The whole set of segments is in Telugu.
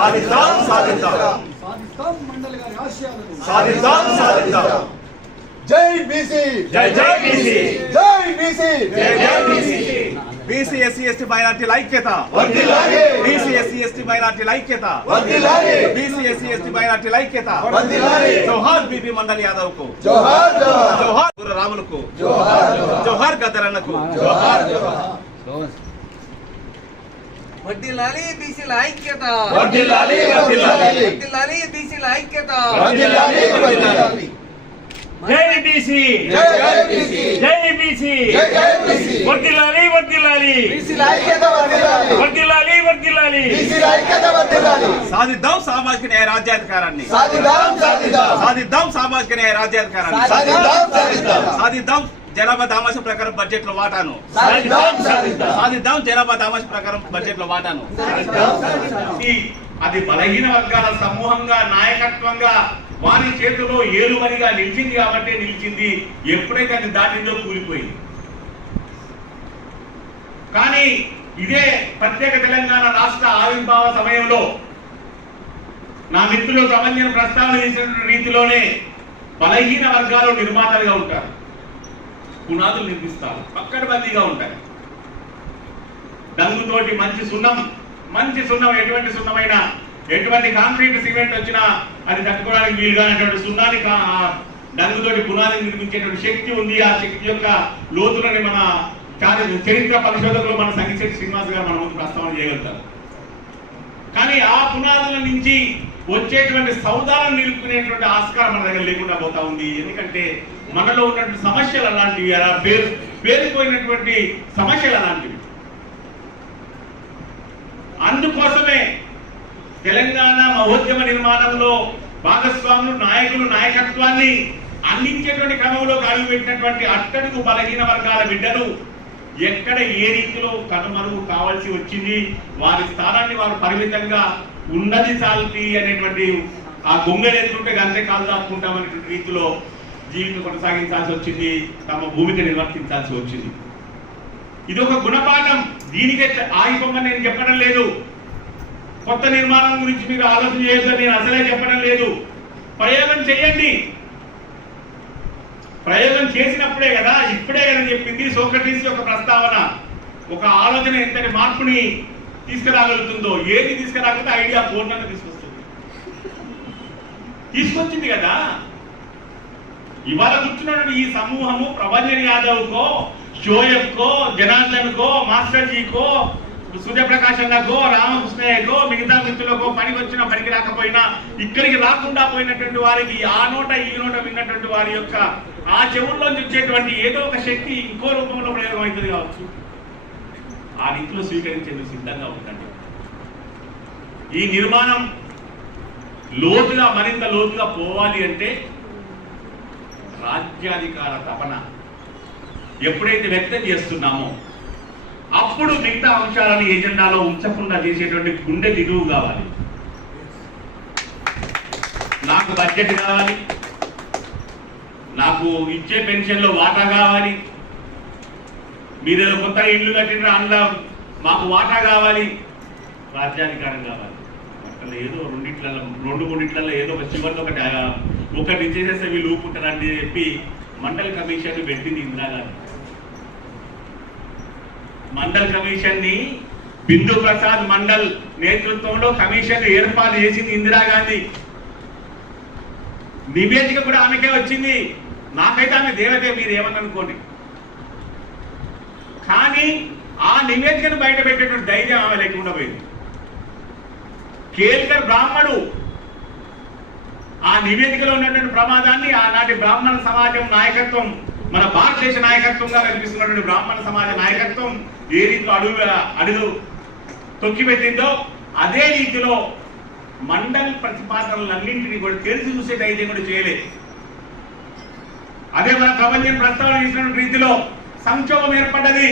సాధిద్దాం సాధిద్దాం సాధిద్దాం మండలి గారి ఆశయాలను సాధిద్దాం సాధిద్దాం జై బీసీ జై జై బీసీ జై బీసీ జై జై బీసీ బీసీ ఎస్సీ ఎస్టీ మైనారిటీల ఐక్యత వర్ధిల్లాలి బీసీ ఎస్సీ ఎస్టీ మైనారిటీల ఐక్యత వర్ధిల్లాలి బీసీ ఎస్సీ ఎస్టీ మైనారిటీల ఐక్యత వర్ధిల్లాలి జోహార్ బీపీ మండల్ యాదవ్ కు జోహార్ జోహార్ జోహార్ గురు రాములకు జోహార్ జోహార్ జోహార్ గద్దరన్నకు జోహార్ జోహార్ వర్ధిల్లాలి బీసీల ఐక్యత వర్ధిల్లాలి వర్ధిల్లాలి వర్ధిల్లాలి బీసీల ఐక్యత వర్ధిల్లాలి వర్ధిల్లాలి జై బీసీ జై జై బీసీ జై బీసీ జై జై బీసీ వర్ధిల్లాలి వర్ధిల్లాలి బీసీల ఐక్యత వర్ధిల్లాలి వర్ధిల్లాలి వర్ధిల్లాలి బీసీల ఐక్యత వర్ధిల్లాలి సాధిద్దాం సామాజిక న్యాయ రాజ్యాధికారాన్ని సాధిద్దాం సాధిద్దాం సాధిద్దాం సామాజిక న్యాయ రాజ్యాధికారాన్ని సాధిద్దాం సాధిద్దాం సాధిద్దాం జనాభా దామాష ప్రకారం బడ్జెట్ లో వాటాను సాధిద్దాం సాధిద్దాం సాధిద్దాం జనాభా దామాష ప్రకారం బడ్జెట్ లో వాటాను అది బలహీన వర్గాల సమూహంగా నాయకత్వంగా వారి చేతిలో ఏలుమరిగా నిలిచింది కాబట్టి నిలిచింది. ఎప్పుడైతే అది దాటిందో కూలిపోయింది. కానీ ఇదే ప్రత్యేక తెలంగాణ రాష్ట్ర ఆవిర్భావ సమయంలో నా మిత్రులు సమన్వయం ప్రస్తావన చేసిన రీతిలోనే బలహీన వర్గాలు నిర్మాతలుగా ఉంటారు, పునాదులు నిర్మిస్తారు, పక్కడబందీగా ఉంటాయి. డంగుతోటి మంచి సున్నం ఎటువంటి సున్నమైనా ఎటువంటి కాంక్రీట్ సిమెంట్ వచ్చినా అది తట్టుకోవడానికి వీలుగానటువంటి సున్నాన్ని డంగుతోటి పునాది నిర్మించేటువంటి శక్తి ఉంది. ఆ శక్తి యొక్క లోతులని మన చరిత్ర పరిశోధకులు మన సంగీత శ్రీనివాస్ గారు మన ముందు ప్రస్తావన చేయగలుగుతారు. కానీ ఆ పునాదుల నుంచి వచ్చేటువంటి సౌదాలను నిలుపుకునేటువంటి ఆస్కారం మన దగ్గర లేకుండా పోతా ఉంది. ఎందుకంటే మనలో ఉన్నటువంటి సమస్యలు అలాంటివి, అలా పేరుపోయినటువంటి సమస్యలు అలాంటివి. అందుకోసమే తెలంగాణ మహోద్యమ నిర్మాణంలో భాగస్వాములు, నాయకులు నాయకత్వాన్ని అందించేటువంటి క్రమంలో అడుగుపెట్టినటువంటి అట్టడుగు బలహీన వర్గాల బిడ్డలు ఎక్కడ ఏ రీతిలో కనుమరుగు కావాల్సి వచ్చింది, వారి స్థానాన్ని వారు పరిమితంగా ఉన్నది చాల్తి అనేటువంటి ఆ గొంగెత్తుంటే గంటే కాలు దాచుకుంటామనేటువంటి రీతిలో జీవితం కొనసాగించాల్సి వచ్చింది, తమ భూమికి నిర్వర్తించాల్సి వచ్చింది. ఇది ఒక గుణపాఠం. దీనికే ఆగిపోమని నేను చెప్పడం లేదు. కొత్త నిర్మాణం గురించి మీరు ఆలోచన చేయొద్దని నేను అసలే చెప్పడం లేదు. ప్రయోగం చేయండి. ప్రయోగం చేసినప్పుడే కదా, ఇప్పుడే కదా చెప్పింది సోక్రటీస్ యొక్క ప్రస్తావన. ఒక ఆలోచన ఎంతటి మార్పుని తీసుకురాగలుగుతుందో, ఏది తీసుకురాకపోతే ఐడియా పూర్ణంగా తీసుకొచ్చింది కదా. ఇవాళ కూర్చున్నటువంటి ఈ సమూహము ప్రభంజన్ యాదవ్ కో, షోయబ్ కో, జనార్దన్ కో, మాస్టర్ జీకో, సూర్యప్రకాశ్ అన్నకో, రామకృష్ణయ్యకో, మిగతా మిత్రులకో పనికి వచ్చినా పనికి రాకపోయినా ఇక్కడికి రాకుండా పోయినటువంటి వారికి ఆ నోట ఈ నోట విన్నటువంటి వారి యొక్క ఆ చెవుల్లోంచి వచ్చేటువంటి ఏదో ఒక శక్తి ఇంకో రూపంలో ప్రయోగం అవుతుంది కావచ్చు. ఆ రీతిలో స్వీకరించేందుకు సిద్ధంగా ఉండండి. ఈ నిర్మాణం లోతుగా, మరింత లోతుగా పోవాలి అంటే రాజ్యాధికార తపన ఎప్పుడైతే వ్యక్తం చేస్తున్నామో అప్పుడు మిగతా అంశాలను ఎజెండాలో ఉంచకుండా చేసేటువంటి గుండె దిగువు కావాలి. నాకు బడ్జెట్ కావాలి, నాకు ఇచ్చే పెన్షన్లో వాటా కావాలి, మీరు కొత్త ఇల్లు కట్టిన అందులో మాకు వాటా కావాలి, రాజ్యాధికారం కావాలి. అట్లా ఏదో మూడిట్లలో ఏదో ఒక చివరిలో ఒకటి చేసేస్తే వీళ్ళు ఊపుకుంటారని చెప్పి మండల్ కమిషన్ పెట్టింది ఇందిరాగాంధీ. మండల్ కమిషన్ ని బిందు ప్రసాద్ మండల్ నేతృత్వంలో కమిషన్ ఏర్పాటు చేసింది ఇందిరాగాంధీ. నివేదిక కూడా ఆమెకే వచ్చింది. నాకైతే ఆమె దేవతే, మీరు ఏమనుకోండి. కానీ ఆ నివేదికను బయట పెట్టేటువంటి ధైర్యం ఆమె లేకుండా పోయింది. కేల్కర్ బ్రాహ్మడు ఆ నివేదికలో ఉన్నటువంటి ప్రమాదాన్ని ఆనాటి బ్రాహ్మణ సమాజం నాయకత్వం, మన భారతదేశ నాయకత్వంగా కనిపిస్తున్నటువంటి బ్రాహ్మణ సమాజ నాయకత్వం ఏ రీతిలో అడుగు తొక్కిపెట్టిందో అదే రీతిలో మండల్ ప్రతిపాదనలన్నింటినీ కూడా తెలిసి చూసే ధైర్యం కూడా చేయలేదు. అదే మన ప్రపంచం ప్రస్తావన చేసిన రీతిలో సంక్షోభం ఏర్పడ్డది.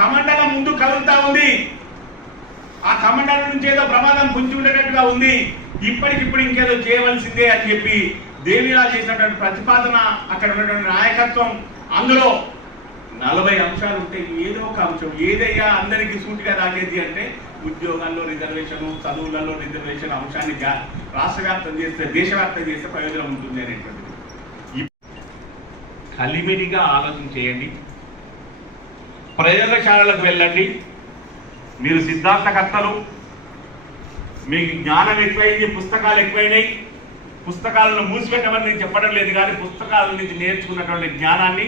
కమండలం ముందు కదులుతా ఉంది. ఆ కమండలం నుంచి ఏదో ప్రమాదం పుంచి ఉండేటట్టుగా ఉంది. ఇప్పటికిప్పుడు ఇంకేదో చేయవలసిందే అని చెప్పి దేవిలా చేసినటువంటి ప్రతిపాదన, అక్కడ ఉన్నటువంటి నాయకత్వం, అందులో 40 అంశాలు ఉంటాయి. ఏదో ఒక అంశం ఏదైనా అందరికీ సూటిగా తాగేది అంటే ఉద్యోగాల్లో రిజర్వేషన్, చదువులలో రిజర్వేషన్ అంశాన్ని రాష్ట్ర వ్యాప్తం చేస్తే, దేశవ్యాప్తం చేస్తే ప్రయోజనం ఉంటుంది అనేటువంటిది. కలిమిడిగా ఆలోచన చేయండి. ప్రయోగశాలలకు వెళ్ళండి. మీరు సిద్ధాంతకర్తలు, మీకు జ్ఞానం ఎక్కువైంది, పుస్తకాలు ఎక్కువైనాయి. పుస్తకాలను మూసిపెట్టమని నేను చెప్పడం లేదు, కానీ పుస్తకాల నుంచి నేర్చుకున్నటువంటి జ్ఞానాన్ని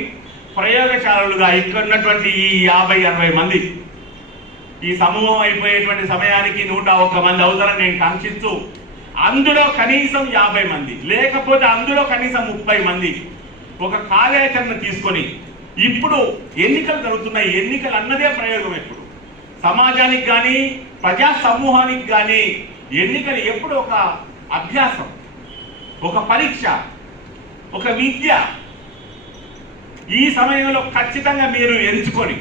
ప్రయోగశాలలుగా ఇక్కడ ఉన్నటువంటి ఈ 50-60 మంది, ఈ సమూహం అయిపోయేటువంటి సమయానికి 101 మంది అవుతారని నేను కాంక్షిస్తూ, అందులో కనీసం 50 మంది లేకపోతే అందులో కనీసం 30 మంది ఒక కార్యాచరణ తీసుకొని, ఇప్పుడు ఎన్నికలు జరుగుతున్నాయి, ఎన్నికలు అన్నదే ప్రయోగం. ఎప్పుడు సమాజానికి కానీ ప్రజా సమూహానికి కానీ ఎన్నికలు ఎప్పుడు ఒక అభ్యాసం, ఒక పరీక్ష, ఒక విద్య. ఈ సమయంలో ఖచ్చితంగా మీరు ఎంచుకొని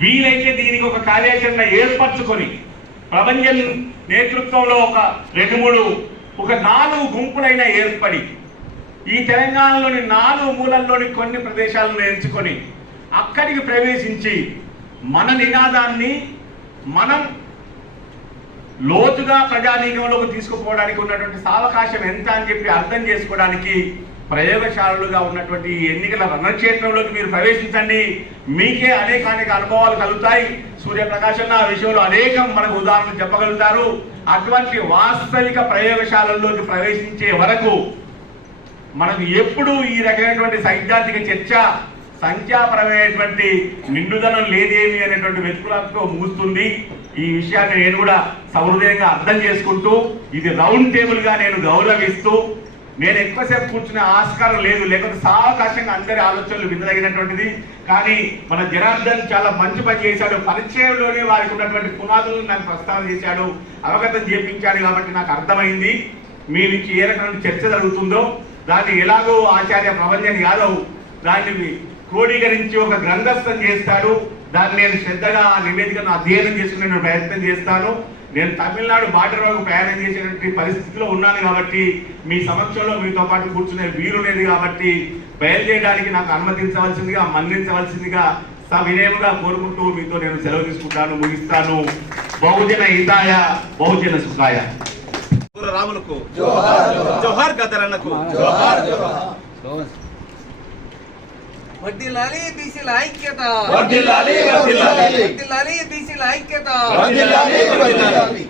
వీలైతే దీనికి ఒక కార్యాచరణ ఏర్పరచుకొని ప్రపంచం నేతృత్వంలో ఒక 2-3 ఒక 4 గుంపులైనా ఏర్పడి ఈ తెలంగాణలోని 4 మూలల్లోని కొన్ని ప్రదేశాలను ఎంచుకొని అక్కడికి ప్రవేశించి మన నినాదాన్ని మనం లోతుగా ప్రజానీకంలోకి తీసుకుపోవడానికి ఉన్నటువంటి సావకాశం ఎంత అని చెప్పి అర్థం చేసుకోవడానికి ప్రయోగశాలలుగా ఉన్నటువంటి ఎన్నికల రణక్షేత్రంలోకి మీరు ప్రవేశించండి. మీకే అనేక అనుభవాలు కలుగుతాయి. సూర్యప్రకాశం ఆ విషయంలో అనేకం మనకు ఉదాహరణలు చెప్పగలుగుతారు. అటువంటి వాస్తవిక ప్రయోగశాలల్లోకి ప్రవేశించే వరకు మనకు ఎప్పుడు ఈ రకమైనటువంటి సైద్ధాంతిక చర్చ, సంఖ్యాపరమైనటువంటి నిండుదనం లేదేమి అనేటువంటి వెతుకులతో ముగుస్తుంది. ఈ విషయాన్ని నేను కూడా సహృదయంగా అర్థం చేసుకుంటూ, ఇది రౌండ్ టేబుల్ గా నేను గౌరవిస్తూ, నేను ఎక్కువసేపు కూర్చునే ఆస్కారం లేదు, లేకపోతే సావకాశంగా అందరి ఆలోచనలు వినదగినటువంటిది. కానీ మన జనార్దన్ చాలా మంచి పని చేశాడు. పరిచయంలోనే వారికి ఉన్నటువంటి పునాదులు నాకు ప్రస్తావన చేశాడు, అవగతం చేపించాడు. కాబట్టి నాకు అర్థమైంది మీ నుంచి ఏ రకమైన చర్చ జరుగుతుందో. దాన్ని ఎలాగో ఆచార్య ప్రభంజన్ యాదవ్ దాన్ని క్రోడీకరించి ఒక గ్రంథస్థం చేస్తాడు. దాన్ని నేను శ్రద్ధగా ఆ నివేదికను అధ్యయనం చేసుకునే నేను ప్రయత్నం చేస్తాను. నేను తమిళనాడు బార్డర్ వరకు ప్రయాణం చేసేటువంటి పరిస్థితిలో ఉన్నాను కాబట్టి, మీ సమక్షంలో మీతో పాటు కూర్చునే వీలు లేదు కాబట్టి బయలుదేరడానికి నాకు అనుమతించవలసిందిగా, మన్నించవలసిందిగా సవినయముగా కోరుకుంటూ మీతో నేను సెలవు తీసుకుంటాను, ముగిస్తాను. బహుజన హితాయ, బహుజన సుఖాయ. రాములకు జోహార్, గదరన్నకు జోహార్ జోహార్. వర్ధిల్లాలి బీసీల ఐక్యత, వర్ధిల్లాలి వర్ధిల్లాలి, వర్ధిల్లాలి బీసీల ఐక్యత, వర్ధిల్లాలి వర్ధిల్లాలి.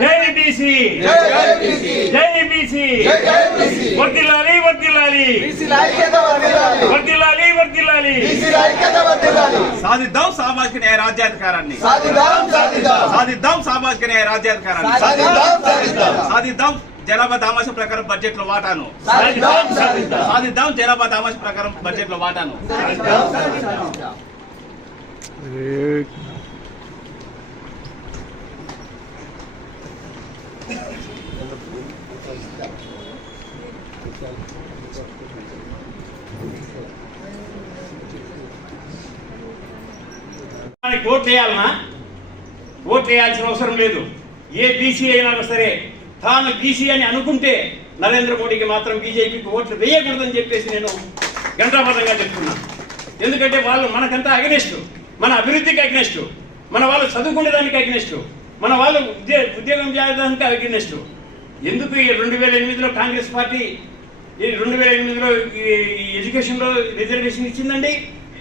జై బీసీ, జై బీసీ, జై బీసీ, జై బీసీ. వర్ధిల్లాలి వర్ధిల్లాలి, బీసీల ఐక్యత వర్ధిల్లాలి, వర్ధిల్లాలి వర్ధిల్లాలి. బీసీల ఐక్యత వర్ధిల్లాలి. సాధిద్దాం సామాజిక న్యాయ రాజ్యాధికారాన్ని, సాధిద్దాం సాధిద్దాం, సాధిద్దాం సామాజిక న్యాయ రాజ్యాధికారాన్ని, సాధిద్దాం సాధిద్దాం, సాధిద్దాం జనాభా దామాష ప్రకారం బడ్జెట్ లో వాటాను, సాధిద్దాం సాధిద్దాం, సాధిద్దాం జనాభా దామాష ప్రకారం బడ్జెట్ లో వాటాను. సాధిద్దాం సాధిద్దాం. ఓట్ వేయాలన్నా? ఓట్ వేయాల్సిన అవసరం లేదు. ఏ బీసీ అయినా సరే తాను బీసీ అని అనుకుంటే నరేంద్ర మోడీకి మాత్రం బీజేపీకి ఓట్లు వేయకూడదని చెప్పేసి నేను గంటాపదంగా చెప్తున్నాను. ఎందుకంటే వాళ్ళు మనకంతా అగనెస్ట్, మన అభివృద్ధికి అగనెస్ట్, మన వాళ్ళు చదువుకునే దానికి అగనెస్ట్, మన వాళ్ళు ఉద్యోగం చేయడానికి అగనెస్ట్. ఎందుకు ఈ 2008లో కాంగ్రెస్ పార్టీ 2008లో ఎడ్యుకేషన్లో రిజర్వేషన్ ఇచ్చిందండి?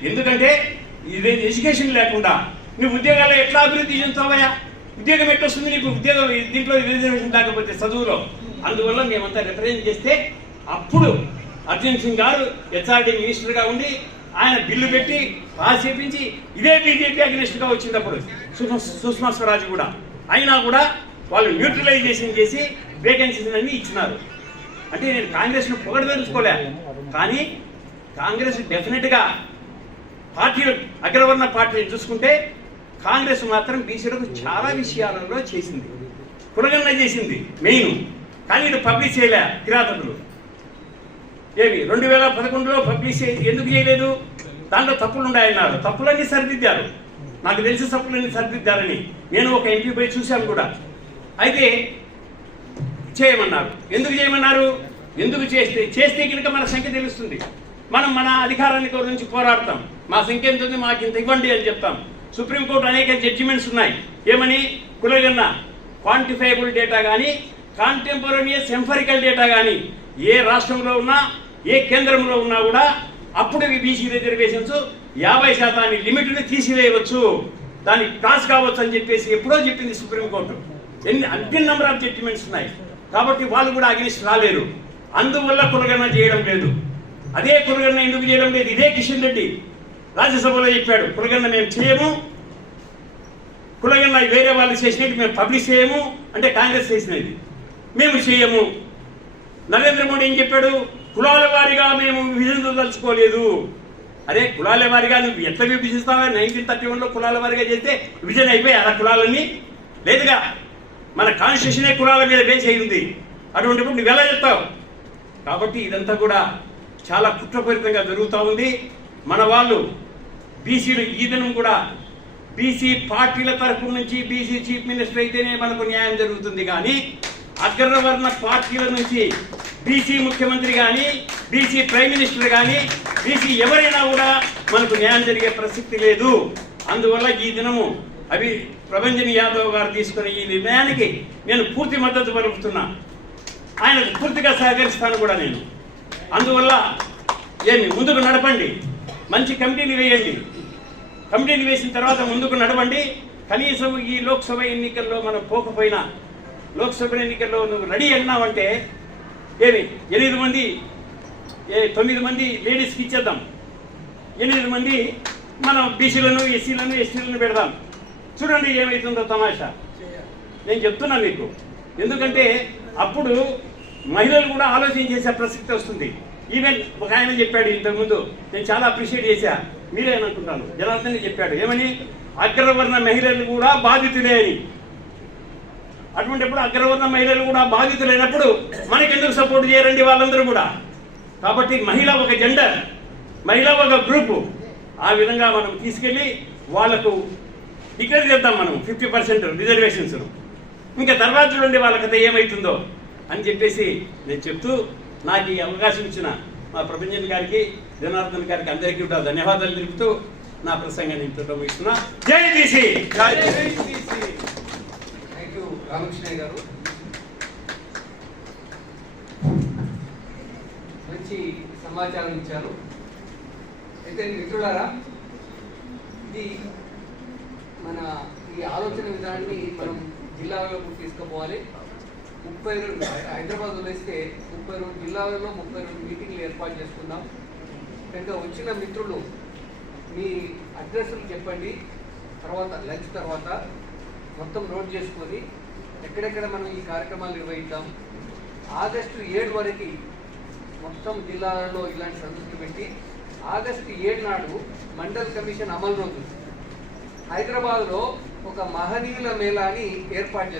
ఎందుకంటే ఇది ఎడ్యుకేషన్ లేకుండా నువ్వు ఉద్యోగాల్లో ఎట్లా అభివృద్ధి చెందుతావయ్యా? ఉద్యోగం ఎట్లా వస్తుంది నీకు? ఉద్యోగం దీంట్లో రిజర్వేషన్ లేకపోతే చదువులో. అందువల్ల మేమంతా రిప్రజెంట్ చేస్తే అప్పుడు అర్జున్ సింగ్ గారు హెచ్ఆర్డీ మినిస్టర్గా ఉండి ఆయన బిల్లు పెట్టి పాస్ చేయించి ఇదే బీజేపీ అగ్నిస్ట్గా వచ్చినప్పుడు సుష్మా స్వరాజ్ కూడా అయినా కూడా వాళ్ళు న్యూట్రలైజేషన్ చేసి వేకెన్సీస్ అన్ని ఇచ్చినారు. అంటే నేను కాంగ్రెస్ను పొగడదలుచుకోలే, కానీ కాంగ్రెస్ డెఫినెట్గా పార్టీలు అగ్రవర్ణ పార్టీని చూసుకుంటే కాంగ్రెస్ మాత్రం బీసీలకు చాలా విషయాలలో చేసింది, కులగన్న చేసింది మెయిన్. కానీ ఇది పబ్లిష్ చేయలే కిరాతకులు. ఏమి 2011లో పబ్లిష్ ఎందుకు చేయలేదు? దాంట్లో తప్పులు ఉన్నాయన్నారు, తప్పులన్నీ సరిదిద్దారు. నాకు తెలిసి తప్పులన్నీ సరిదిద్దారని నేను ఒక ఎంపీ పోయి చూశాను కూడా. అయితే చేయమన్నారు. ఎందుకు చేయమన్నారు? ఎందుకు చేస్తే కనుక మన సంఖ్య తెలుస్తుంది, మనం మన అధికారాన్ని గురించి పోరాడతాం. మా సంఖ్య ఎంత ఉంది, మాకు ఇంత ఇవ్వండి అని చెప్తాం. సుప్రీంకోర్టు అనేక జడ్జిమెంట్స్ ఉన్నాయి. ఏమని? కులగన్న క్వాంటిఫైబుల్ డేటా కానీ కాంటెంపరీనియస్ ఎంఫరికల్ డేటా కానీ ఏ రాష్ట్రంలో ఉన్నా ఏ కేంద్రంలో ఉన్నా కూడా అప్పుడు బీసీ రిజర్వేషన్స్ 50% లిమిట్ని తీసివేయవచ్చు, దానికి క్రాస్ కావచ్చు అని చెప్పేసి ఎప్పుడో చెప్పింది సుప్రీంకోర్టు. అన్ని నెంబర్ ఆఫ్ జడ్జిమెంట్స్ ఉన్నాయి. కాబట్టి వాళ్ళు కూడా అగ్నిస్ట్ రాలేరు. అందువల్ల కులగన్న చేయడం లేదు. అదే కులగన్న ఎందుకు చేయడం లేదు? ఇదే కిషన్ రెడ్డి రాజ్యసభలో చెప్పాడు, కులగన్న మేము చేయము, కులగన్న వేరే వాళ్ళు చేసినట్టు మేము పబ్లిష్ చేయము, అంటే కాంగ్రెస్ చేసినది మేము చేయము. నరేంద్ర మోడీ ఏం చెప్పాడు? కులాల వారిగా మేము విభజించదలుచుకోలేదు. అరే కులాల వారిగా నువ్వు ఎట్లా విభజిస్తావా? 1931లో కులాల వారిగా చేస్తే విభజన అయిపోయాయి అలా కులాలన్నీ లేదుగా. మన కాన్స్టిట్యూషనే కులాల మీద బేస్ అయింది. అటువంటిప్పుడు నువ్వు ఎలా చెప్తావు? కాబట్టి ఇదంతా కూడా చాలా కుట్రపూరితంగా జరుగుతూ ఉంది. మన వాళ్ళు బీసీలు ఈ దినం కూడా బీసీ పార్టీల తరఫు నుంచి బీసీ చీఫ్ మినిస్టర్ అయితేనే మనకు న్యాయం జరుగుతుంది, కానీ అగ్రవర్ణ పార్టీల నుంచి బీసీ ముఖ్యమంత్రి కానీ బీసీ ప్రైమ్ మినిస్టర్ కానీ బీసీ ఎవరైనా కూడా మనకు న్యాయం జరిగే ప్రసక్తి లేదు. అందువల్ల ఈ దినము ప్రభంజన్ యాదవ్ గారు తీసుకున్న ఈ నిర్ణయానికి నేను పూర్తి మద్దతు పలుకుతున్నా. ఆయనకు పూర్తిగా సహకరిస్తాను కూడా నేను. అందువల్ల ముందుకు నడపండి, మంచి కమిటీని వేయండి. కమిటీని వేసిన తర్వాత ముందుకు నడవండి. కనీసం ఈ లోక్సభ ఎన్నికల్లో మనం పోకపోయినా లోక్సభ ఎన్నికల్లో నువ్వు రెడీ అన్నావంటే 9 మంది లేడీస్కి ఇచ్చేద్దాం, 8 మంది మనం బీసీలను ఎస్సీలను ఎస్టీలను పెడదాం. చూడండి ఏమవుతుందో తమాషా. నేను చెప్తున్నా మీకు, ఎందుకంటే అప్పుడు మహిళలు కూడా ఆలోచన చేసే ప్రసక్తి వస్తుంది. ఈవెన్ ఒక ఆయన చెప్పాడు ఇంతకుముందు, నేను చాలా అప్రిషియేట్ చేశా, మీరే అనుకుంటాను, జనార్దన్ చెప్పాడు ఏమని? అగ్రవర్ణ మహిళలు కూడా బాధితులే అని. అటువంటిప్పుడు అగ్రవర్ణ మహిళలు కూడా బాధితులైనప్పుడు మనకెందుకు సపోర్ట్ చేయరండి వాళ్ళందరూ కూడా? కాబట్టి మహిళ ఒక జెండర్, మహిళ ఒక గ్రూపు, ఆ విధంగా మనం తీసుకెళ్ళి వాళ్లకు డిక్లేర్ చేద్దాం మనం 50% రిజర్వేషన్స్. ఇంకా తర్వాత చూడండి వాళ్ళ కథ ఏమవుతుందో అని చెప్పేసి నేను చెప్తూ, నాకు ఈ అవకాశం ఇచ్చిన మా ప్రభంజన్ గారికి, జనార్దన్ గారికి అందరికీ కూడా ధన్యవాదాలు తెలుపుతూ నా ప్రసంగాన్ని ఇంతతో ముగిస్తున్నా. జై బీసీ. థ్యాంక్ యూ రామకృష్ణ గారు. మంచి సమాచారం ఇచ్చారు. అయితే మిత్రులారా, ఇది మన ఈ ఆలోచన విధానాన్ని మనం జిల్లాలకు తీసుకుపోవాలి. 32 హైదరాబాద్ వేస్తే 32 జిల్లాలలో 32 మీటింగ్లు ఏర్పాటు చేసుకుందాం. కనుక వచ్చిన మిత్రులు మీ అడ్రస్లు చెప్పండి. తర్వాత లంచ్ తర్వాత మొత్తం నోట్ చేసుకొని ఎక్కడెక్కడ మనం ఈ కార్యక్రమాలు నిర్వహిద్దాం. ఆగస్టు 7 వరకు మొత్తం జిల్లాలలో ఇలాంటి సదస్సులు పెట్టి ఆగస్టు 7 నాడు మండల్ కమిషన్ అమలు రోజు హైదరాబాద్లో ఒక మహనీయుల మేళాని ఏర్పాటు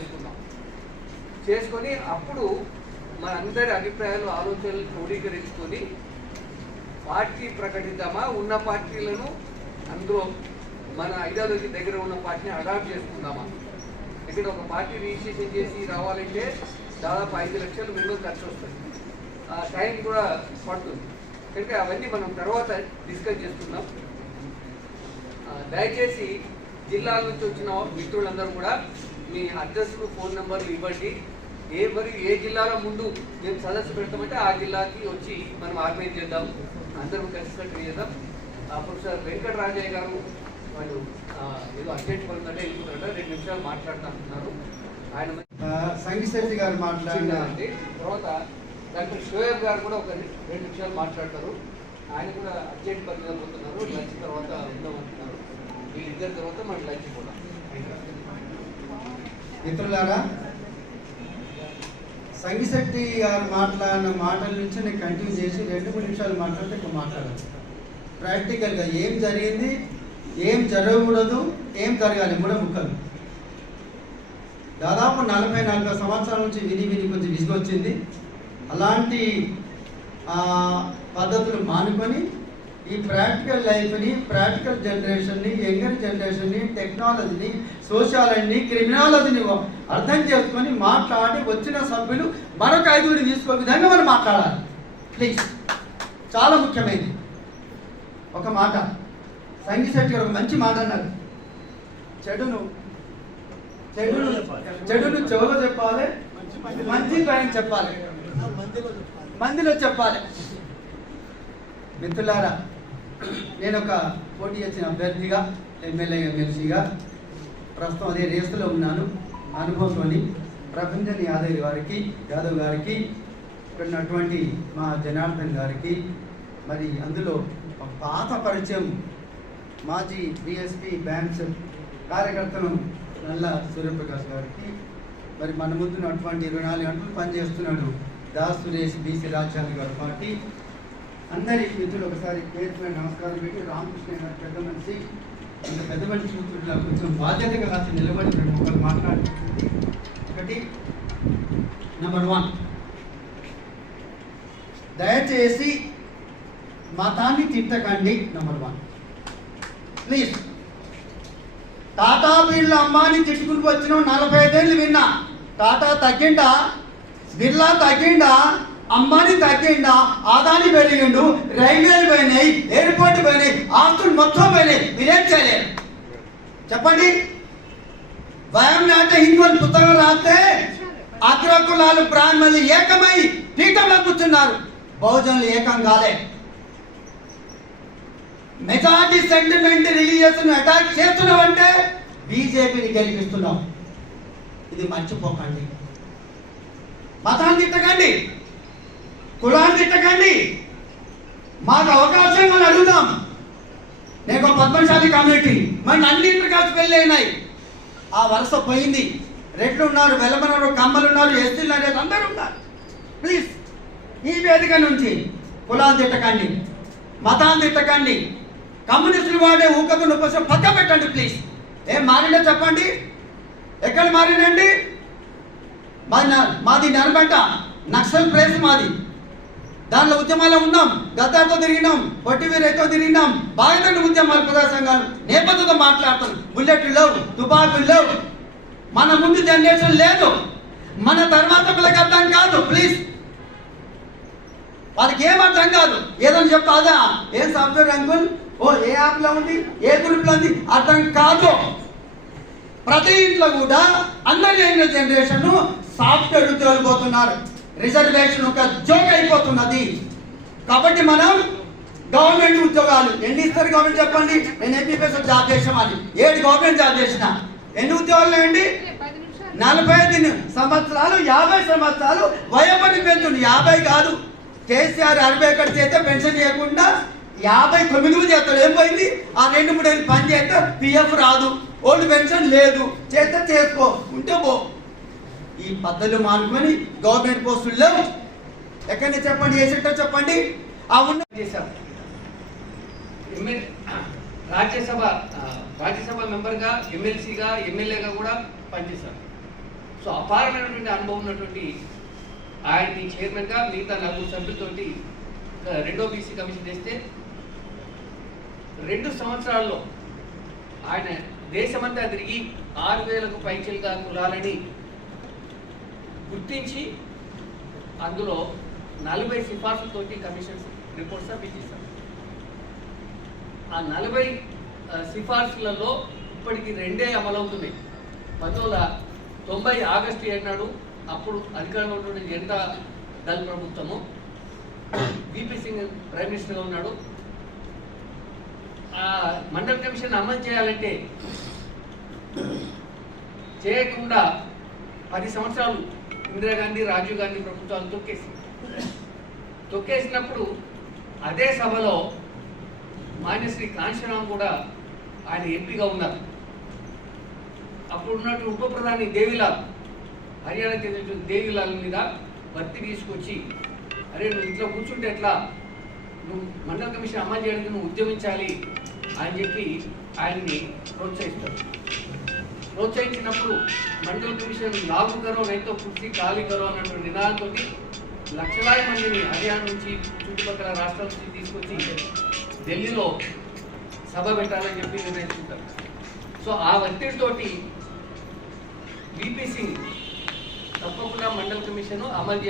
చేసుకొని అప్పుడు మనందరి అభిప్రాయాలు ఆలోచనలు క్రోడీకరించుకొని పార్టీ ప్రకటిద్దామా, ఉన్న పార్టీలను అందులో మన ఐడియాలజీ దగ్గర ఉన్న పార్టీని అడాప్ట్ చేసుకుందామా? ఇక్కడ ఒక పార్టీ రిజిస్ట్రేషన్ చేసి రావాలంటే దాదాపు 5 లక్షలు మినిమం ఖర్చు వస్తుంది. ఆ టైం కూడా పడుతుంది. కనుక అవన్నీ మనం తర్వాత డిస్కస్ చేసుకుందాం. దయచేసి జిల్లాల నుంచి వచ్చిన మిత్రులందరూ కూడా మీ అడ్రస్లు, ఫోన్ నెంబర్లు ఇవ్వండి. ఏ జిల్లాలో ముందు మేము సదస్సు పెడతామంటే ఆ జిల్లాకి వచ్చి మనం ఆర్గనైజ్ చేద్దాం, అందరం కలిసికట్టు చేద్దాం. ప్రొఫెసర్ వెంకటరాజయ్య గారు వాళ్ళు ఏదో అర్జెంట్ పడుతుందంటే వెళ్ళిపోతారంటే 2 నిమిషాలు మాట్లాడుతుంటున్నారు. ఆయన సంగీశెట్టి గారు మాట్లాడినారండి. తర్వాత డాక్టర్ షోయబ్ గారు కూడా ఒక 2 నిమిషాలు మాట్లాడతారు. ఆయన కూడా అర్జెంట్ పనిగా పోతున్నారు, లంచ్ తర్వాత ఉందామంటున్నారు. వీళ్ళిద్దరి తర్వాత మనం లంచ్ కూడా. మిత్రులారా, సంగీశెట్టి గారు మాట్లాడిన మాటల నుంచి నేను కంటిన్యూ చేసి 2-3 నిమిషాలు మాట్లాడితే ఇంకా మాట్లాడాలి. ప్రాక్టికల్గా ఏం జరిగింది, ఏం జరగకూడదు, ఏం జరగాలి 3 ముక్కలు. దాదాపు 40 సంవత్సరాల నుంచి విని కొంచెం విసుగొచ్చింది. అలాంటి పద్ధతులు మానుకొని ఈ ప్రాక్టికల్ లైఫ్ని, ప్రాక్టికల్ జనరేషన్ని, యంగర్ జనరేషన్ని, టెక్నాలజీని, సోషాలజీని, క్రిమినాలజీని అర్థం చేసుకొని మాట్లాడి వచ్చిన సభ్యులు మరొక 5 తీసుకో విధంగా మనం మాట్లాడాలి. ప్లీజ్, చాలా ముఖ్యమైనది. ఒక మాట, సంగిశెట్టి గారు ఒక మంచి మాట అన్నారు. చెడును చెవులో చెప్పాలి, మంచి పైన చెప్పాలి, మందిలో చెప్పాలి. మిత్రులారా, నేను ఒక పోటీ చేసిన అభ్యర్థిగా, ఎమ్మెల్యే ఎమ్మెల్సీగా ప్రస్తుతం అదే రేసులో ఉన్నాను. అనుభవంతోని ప్రభంజన్ యాదవ్ గారికి ఇక్కడ ఉన్నటువంటి మా జనార్దన్ గారికి, మరి అందులో ఒక పాత పరిచయం మాజీ బిఎస్పీ బ్యాంక్స్ కార్యకర్తలు నల్ల సూర్యప్రకాష్ గారికి, మరి మన ముందున్నటువంటి 24 గంటలు పనిచేస్తున్నాడు దాస్ సురేష్ బీసీ రాజ్యాంగ గారి పార్టీ అందరి మిత్రులు ఒకసారి పేరు నమస్కారం పెట్టి, రామకృష్ణ గారు పెద్ద మనిషి, అంత పెద్ద మనిషి మిత్రులు కొంచెం బాధ్యతగా రాసి నిలబడి ఒకరు మాట్లాడుతుంది. ఒకటి నెంబర్ 1, దయచేసి మతాన్ని తిట్టకండి. Number 1 please. టాటా బిర్లా అంబానీ తిట్టుకుని వచ్చిన 45 ఏళ్ళు విన్నా. టాటా తగ్గిండా, బిర్లా తగ్గిండా, అంబానీ తగ్గిండా, ఆదాని పెరిగిండు, రైల్వేలు పోయినాయి, ఎయిర్పోర్ట్ పోయినాయి, ఆస్తులు మొత్తం పోయినాయి. మీరేం చేయలేరు చెప్పండి. వయం నాట హిందువులు పుస్తకం రాస్తే అగ్రకులాలు బ్రాహ్మణులు ఏకమై పీఠంలో కూర్చున్నారు, బహుజనులు ఏకం కాలే. మెజారిటీ సెంటిమెంట్ రిలీజియస్ అటాక్ చేస్తున్నామంటే బీజేపీని గెలిపిస్తున్నాం. ఇది మర్చిపోకండి. మతాన్ని తిట్టకండి, కులాన్ని తిట్టకండి. మాకు అవకాశం అని అడుగుదాం. నేను ఒక పద్మశాలి కమ్యూనిటీ, మరి అన్నింటి కలిసి పెళ్ళైనాయి. ఆ వరుస పోయింది. రెడ్లు ఉన్నారు, వెలమన్నారు, కమ్మలు ఉన్నారు, ఎస్టీలు అనేది అందరూ ఉన్నారు. ప్లీజ్ ఈ వేదిక నుంచి కులాన్ని తిట్టకండి, మతాన్ని తిట్టకండి. కమ్యూనిస్టులు వాడే ఊకకు నొప్పి పక్క పెట్టండి ప్లీజ్. ఏం మారిందో చెప్పండి, ఎక్కడ మారిందండి? మాది నల్గొండ నక్సల్ ప్లేస్ మాది. దానిలో ఉద్యమాల్లో ఉన్నాం, గద్దాతో తిరిగినాం, పొట్టివీరైతో తిరిగినాం, బాధితుల ఉద్యమాలు ప్రజా సంఘాలు నేపథ్యంతో మాట్లాడుతాం. బుల్లెట్లు లేవు, తుపాకులు లేవు. మన ముందు జనరేషన్ లేదు, మన తర్వాత పిల్లకి అర్థం కాదు. ప్లీజ్, వాళ్ళకి ఏం అర్థం కాదు. ఏదో చెప్తా అదా ఏం సాఫ్ట్వేర్ అంకుల్, ఓ ఏ యాప్లో ఉంది, ఏ గ్రూప్లో ఉంది, అర్థం కాదు. ప్రతి ఇంట్లో కూడా అందరి జనరేషన్ సాఫ్ట్వేర్ ఉద్యోగులు పోతున్నారు. రిజర్వేషన్ ఒక జోక్ అయిపోతున్నది. కాబట్టి మనం గవర్నమెంట్ ఉద్యోగాలు ఎన్ని ఇస్తారు గవర్నమెంట్ చెప్పండి. నేను ఎంపీపీఎస్ జాబ్ చేసామని 7 గవర్నమెంట్ జాబ్ చేసిన. ఎన్ని ఉద్యోగాలు అండి? 45 సంవత్సరాలు, 50 సంవత్సరాలు వయోపరిమితి పెంచుంది. 50 కాదు, కేసీఆర్ 60 ఎక్కడ చేస్తే పెన్షన్ చేయకుండా 59 చేస్తాడు. ఏం పోయింది? ఆ 2-3 ఏళ్ళు పని చేస్తే పిఎఫ్ రాదు, ఓల్డ్ పెన్షన్ లేదు, చేస్తే చేసుకో, ఉంటే పో. ఈ పద్ధతులు మానుకొని గవర్నమెంట్ పోస్టులు లేవు. ఎక్కడి చెప్పండి, ఏ సెక్టర్ చెప్పండి. ఆ ఉన్న చేశారు. రాజ్యసభ మెంబర్గా, ఎమ్మెల్సీగా, ఎమ్మెల్యేగా కూడా పనిచేశారు. సో అపారమైనటువంటి అనుభవం ఉన్నటువంటి ఆయన్ని చైర్మన్గా మిగతా 4 సభ్యులతోటి 2వ బీసీ కమిషన్ చేస్తే 2 సంవత్సరాల్లో ఆయన దేశమంతా తిరిగి 6,000కు పైచిలుగా కులాలని గుర్తించి అందులో 40 సిఫార్సులతోటి కమిషన్ రిపోర్ట్ సబ్మిట్ చేశారు. ఆ 40 సిఫార్సులలో ఇప్పటికి 2 అమలవుతున్నాయి. 1990 ఆగస్టు 7 నాడు అప్పుడు అధికారంలో ఉన్నటువంటి జనతా దళ ప్రభుత్వము, విపి సింగ్ ప్రైమ్ మినిస్టర్గా ఉన్నాడు. ఆ మండల్ కమిషన్ అమలు చేయాలంటే చేయకుండా 10 సంవత్సరాలు ఇందిరాగాంధీ, రాజీవ్ గాంధీ ప్రభుత్వాలు తొక్కేసినప్పుడు అదే సభలో మాన్యశ్రీ కాంశీరామ్ కూడా ఆయన ఎంపీగా ఉన్నారు. అప్పుడు ఉన్నట్టు ఉప ప్రధాని దేవిలాల్, హర్యానా చెందిన దేవిలాల్ మీద భర్తీ తీసుకొచ్చి, అరే నువ్వు ఇంట్లో కూర్చుంటే ఎట్లా, నువ్వు మండల కమిషన్ అమలు చేయడానికి నువ్వు ఉద్యమించాలి అని చెప్పి ఆయన్ని ప్రోత్సహిస్తారు. ప్రోత్సహించినప్పుడు మండల కమిషన్ లాగు కరో నైతో కుర్చీ ఖాళీ కరో అన్నటువంటి నినాదంతో లక్షలాది మందిని హర్యానా నుంచి, చుట్టుపక్కల రాష్ట్రాల నుంచి తీసుకొచ్చి ఢిల్లీలో సభ పెట్టాలని చెప్పి నిర్ణయించుకుంటారు. సో ఆ ఒత్తిడితోటి విపి సింగ్ తప్పకుండా మండల కమిషన్ అమలు